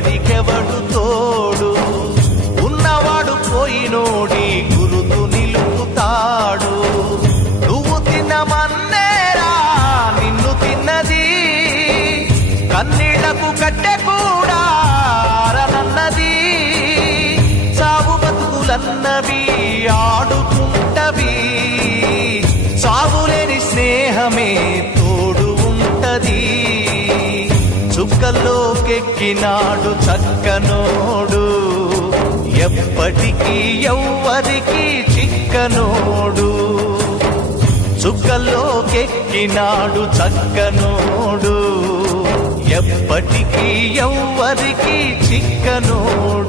ఎవ్వడికెవడు తోడు, ఉన్నవాడు పోయినోడి గురుతు నిలుపుతాడు. నువ్వు తినమన్నేరా నిన్ను తిన్నది, కన్నీళ్లకు కట్టె కూడా ఆరనన్నది. సాగు బతుకులన్నవి ఆడుకుంటవి, సాగులేని స్నేహమే తోడు ఉంటది. చుక్కల్లోకెక్కినాడు చక్కనోడు, ఎప్పటికీ ఎవ్వరికి చిక్కనోడు. చుక్కల్లోకెక్కినాడు చక్కనోడు, ఎప్పటికీ ఎవ్వరికి చిక్కనోడు.